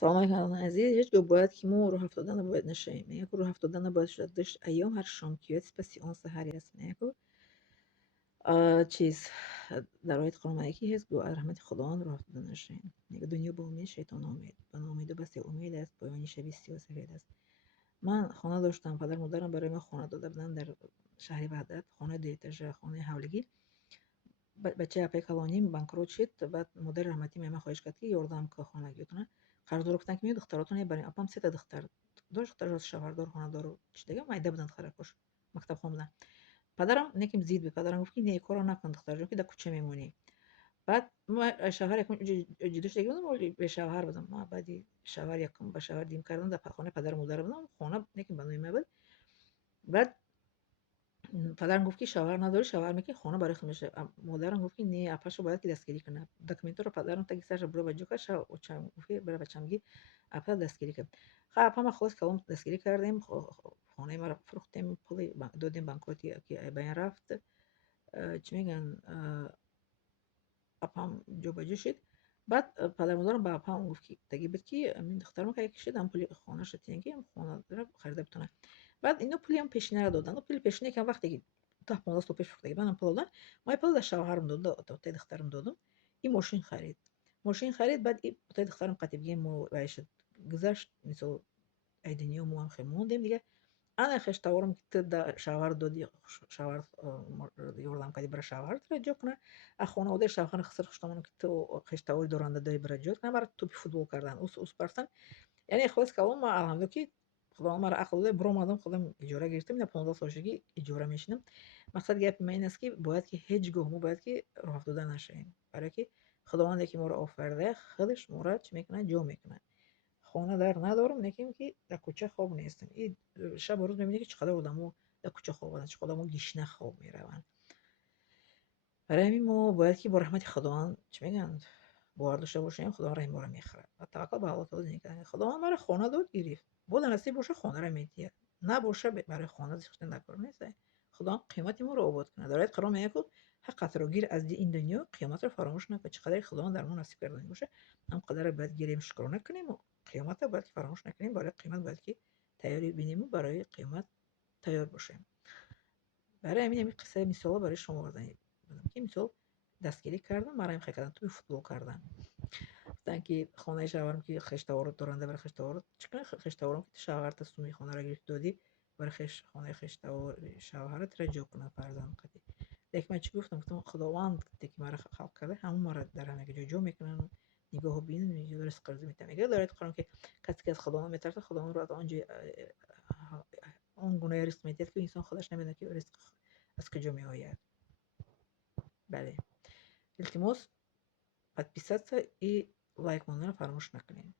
سلام علیکم عزیز. هیچ باید که ما رو هفتاده نباید نشیم. یک رو هفتاده نباید شد داشت ایام هر شام کیت سپسی آن سحری است. نیکو چیز در آیت قرآن یکی هست گو رحمت خداوند رو هفتاده نشیم. نیک دنیا با امید شیطان امید به امید و بس امید است پایانی شبیه سیاه است. من خانه داشتم، پدر مادرم برای من خانه داده بودن در شهر وحدت، خانه دیتاژ، خانه حولگی. بچه اپای کلانیم بانکروت شد. بعد مدیر رحمتی من خواهش کرد که یاردم که خانه گیتونه قرض گفتن که می دختراتون برین. اپام سه تا دختر داشت، دختر از شوهردار خانه‌دار چی دیگه مایده بودن خرکوش مکتب خوندن. پدرم نکیم زید به پدرم گفت که نه کارو نکن دختر جون که در کوچه میمونی. بعد ما شوهر یکم جدوش دیگه بودم ولی به شوهر بودم. ما بعدی شوهر یکم با شوهر دیم کردن در خانه پدر مادر بودم. خانه نکیم بنوی بود. بعد پدرم گفت که شوهر نداری، شوهر میگه خانه برای خودشه. مادرم گفت که نه اپاشو باید که دستگیری کنه. دکمنت رو پدرم تا سرش برو بجو که شو و چم گفت برای بچم میگه اپا دستگیری کرد. خب اپا ما خلاص کلام دستگیری کردیم. خانه ما رو فروختیم، پول دادیم بانکوتی که بین رفت. چی میگن اپام جو بجو شد. بعد پدر مادرم با اپام گفت که دیگه بد که من دخترم که یک شد ام پول خانه شد تینگی ام خانه رو خریده بتونه. بعد اینو پولی هم پیشینه رو دادن. پول پیشینه که وقتی که تا 15 تا پیش فروخته منم پول دادن. ما پول در شوهرم داد تا دخترم دادم. این ماشین خرید. ماشین خرید. بعد این تا دخترم قطعی مو وایش گذشت مثل ایدنیو مو هم خموندیم دیگه. انا خشتاورم که دا شوهر دادی شوهر یوردم کردی برای شوهر توجه کنه. خانواده شوهر خسر خشتامونو که تو خشتاوری دارنده داری برای جور کنه برای توپی فوتبال کردن اوس پرستن. یعنی خلاص کلام ما الحمدلله که خدا مرا عقل داده برام آدم خودم اجاره گرفتم. نه 15 سالگی اجاره میشینم. مقصد گپ من این است که باید که هیچ گاه ما باید که راه افتاده نشیم، برای که خداوند که ما رو آفرده خودش ما را چی میکنه جا میکنه. خانه در ندارم نکیم که در کوچه خواب نیستم. این شب و روز میبینی که چقدر آدمو در کوچه خوابن، چقدر آدمو گشنه خواب میرون. برای همین ما باید که با رحمت خداوند چی میگن باور داشته باشیم. خدا را این بار میخره و توکل به الله تعالی نکنه. خداوند مرا خانه داد گرفت. بود نصیب باشه خانه را میدید، نباشه برای خانه زشت نکار نیست. خدا قیمت ما رو آباد کنه. در آیت قرآن میگه که حق رو گیر از این دنیا قیامت رو فراموش نکن. چقدر خداوند در ما نصیب کرده باشه هم قدر باید گیریم شکر نکنیم و قیامت رو باید فراموش نکنیم. برای قیامت باید که تیاری بینیم و برای قیامت تیار باشیم. برای همین قصه مثال برای شما آوردم که مثال دستگیری کردن مرا این کردن توی فوتبال کردن. گفتن که خانه شوهرم که خشتوار دارنده برای خشتوار چیکار خشتوارم که شوهر تسمی خانه را گرفت دادی برای خانه خشتوار شوهرت را جو کنه فرزند قدی. لیکن من چی گفتم خداوند که مرا خلق کرده همون مرا در همه جو میکنن. نگاه بین میگه درست قرض میتم میگه دارید قرآن که کسی که از خداوند میترسه خداوند رو از آنجا اون گونه رزق میدهد که انسان خودش نمیدونه که رزق از کجا میآید. بله التماس подписаться и лайк موندن رو فراموش نکنین.